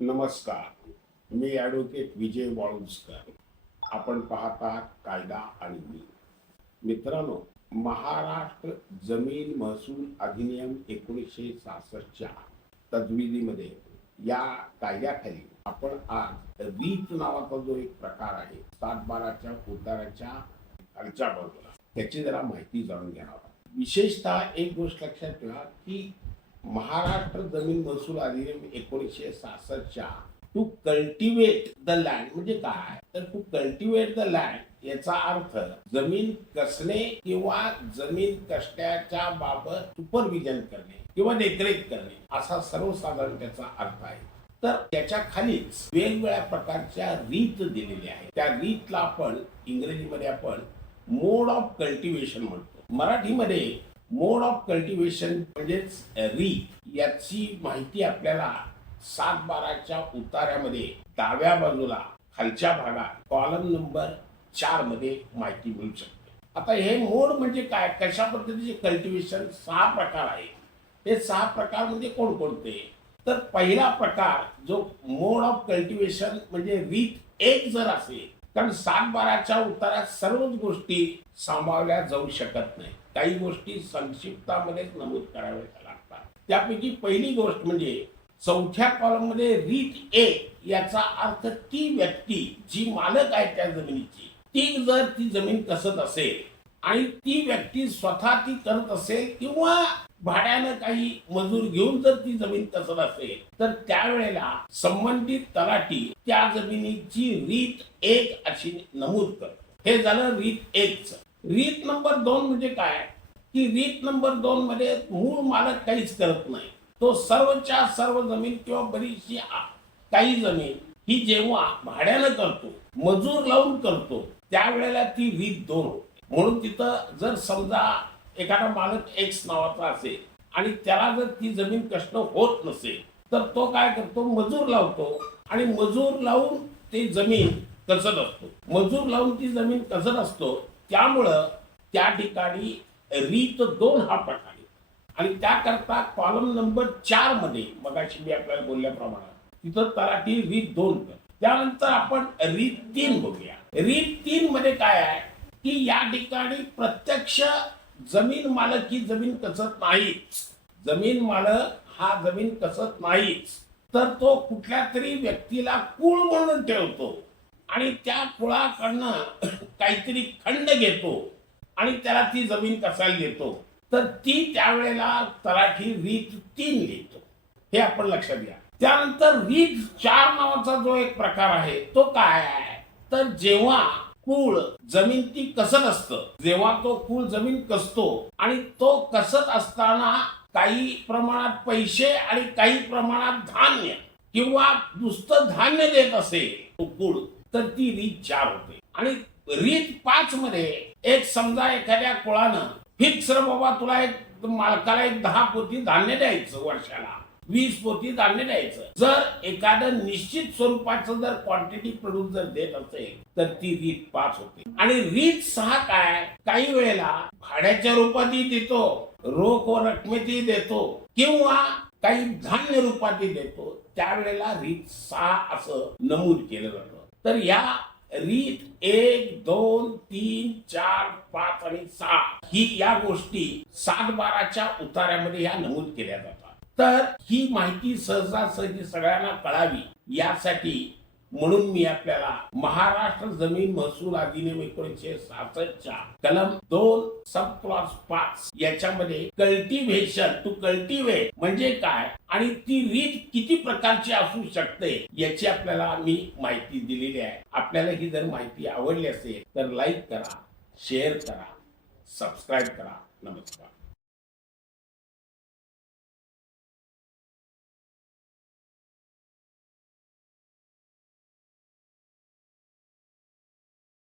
नमस्कार. मी ॲडव्होकेट विजय वाळुंजकर. आपण पाहता कायदा आणि मी मित्रांनो महाराष्ट्र जमीन महसूल अधिनियम एकोणीसशे सहासष्टच्या तजविधीमध्ये या कायद्याखाली आपण आज रीत नावाचा जो एक प्रकार आहे सात बाराच्या उताराच्या खालच्या बाजूला त्याची जरा माहिती जाणून घेणार विशेषतः एक गोष्ट लक्षात ठेवा की महाराष्ट्र जमीन महसूल अधिनियम एकोणीसशे सहासष्टच्या टू कल्टिवेट द लँड म्हणजे काय? तर टू कल्टिवेट द लँड याचा अर्थ जमीन कसणे किंवा जमीन कसण्याच्या बाबत सुपरविजन करणे किंवा देखरेख करणे असा सर्वसाधारण त्याचा अर्थ आहे. तर त्याच्या खालीच वेगवेगळ्या प्रकारच्या रीत दिलेल्या आहेत. त्या रीतला आपण इंग्रजीमध्ये आपण मोड ऑफ कल्टिवेशन म्हणतो. मराठीमध्ये मोड ऑफ कल्टिवेशन म्हणजेच रीत याची माहिती आपल्याला सात बाराच्या उतार्यामध्ये डाव्या बाजूला खालच्या भागात कॉलम नंबर चारमध्ये माहिती मिळू शकते. आता हे मोड म्हणजे काय? कशा पद्धतीचे कल्टिवेशन सहा प्रकार आहे हे सहा प्रकार म्हणजे कोणकोणते? तर पहिला प्रकार जो मोड ऑफ कल्टिवेशन म्हणजे रीत एक जर असेल कारण सात बाराच्या उतारात सर्वच गोष्टी सांभाळल्या जाऊ शकत नाही काही गोष्टी संक्षिप्तामध्येच नमूद कराव्या लागतात. त्यापैकी पहिली गोष्ट म्हणजे चौथ्या कॉलममध्ये रीत ए याचा अर्थ ती व्यक्ती जी मालक आहे त्या जमिनीची ती जर ती जमीन कसत असेल आणि ती व्यक्ती स्वतः ती करत असेल किंवा भाड्यानं काही मजूर घेऊन जर ती जमीन कसत असेल तर त्यावेळेला संबंधित तलाठी त्या जमिनीची रीत एक अशी नमूद करतो. हे झालं रीत एकच. रीत नंबर दोन म्हणजे काय? की रीत नंबर दोन मध्ये मूळ मालक काहीच करत नाही. तो सर्वच्या सर्व जमीन किंवा बरीचशी काही जमीन ही जेव्हा भाड्यानं करतो मजूर लावून करतो त्यावेळेला ती रीत दोन होते. म्हणून तिथं जर समजा एखादा मालक एक्स नावाचा असेल आणि त्याला जर ती जमीन कष्ट होत नसेल तर तो काय करतो? मजूर लावतो आणि मजूर लावून ती जमीन कसत असतो मजूर लावून ती जमीन कसत असतो त्यामुळं त्या ठिकाणी रीत दोन हा प्रकार आहे आणि त्याकरता कॉलम नंबर चारमध्ये मगाशी मी आपल्याला बोलल्याप्रमाणे तिथं तलाठी रीत दोन. कर त्यानंतर आपण रीत तीन बघूया. रीत तीन मध्ये काय आहे? की या ठिकाणी प्रत्यक्ष जमीन मालक ही जमीन कसत नाहीच जमीन मालक हा जमीन कसत नाहीच तर तो कुठल्या तरी व्यक्तीला कुळ म्हणून ठेवतो. आणि त्या कुळाकडनं काहीतरी खंड घेतो आणि त्याला ती जमीन कसायला देतो. तर ती त्यावेळेला तराठी रीत तीन लिहितो हे आपण लक्षात घ्या. त्यानंतर रीत चार नावाचा जो एक प्रकार आहे तो काय आहे? तर जेव्हा कूळ जमीन ती कसत असतं जेव्हा तो कूळ जमीन कसतो आणि तो कसत असताना काही प्रमाणात पैसे आणि काही प्रमाणात धान्य किंवा नुसतं धान्य देत असेल तो कूळ तर ती रीत चार होते. आणि रीत पाच मध्ये एक समजा एखाद्या कुळानं फिक्स बाबा तुला एक मालकाला एक दहा पोती धान्य द्यायचं वर्षाला वीस पोती धान्य द्यायचं. जर एखादं निश्चित स्वरूपाचं जर क्वांटिटी प्रोड्यूस जर देत असेल तर ती रीत पाच होते. आणि रीत सहा काय? काही वेळेला भाड्याच्या रूपातही देतो रोख व रकमेतही देतो किंवा काही धान्य रूपातही देतो त्यावेळेला रीत सहा असं नमूद केलं जातं. तर या रीत एक दोन तीन चार पाच आणि सहा ही या गोष्टी सात बाराच्या उतार्यामध्ये या नमूद केल्या जातात. तर ही माहिती सहजासहजी सगळ्यांना कळावी यासाठी म्हणून मी आपल्याला महाराष्ट्र जमीन महसूल अधिनियम एकोणीसशे सहासष्टच्या कलम दोन सब क्लॉस पाच याच्यामध्ये कल्टिव्हेशन टू कल्टिव्हेट म्हणजे काय? आणि ती रीत किती प्रकारची असू शकते याची आपल्याला मी माहिती दिलेली आहे. आपल्याला ही जर माहिती आवडली असेल तर लाईक करा शेअर करा सबस्क्राईब करा. नमस्कार.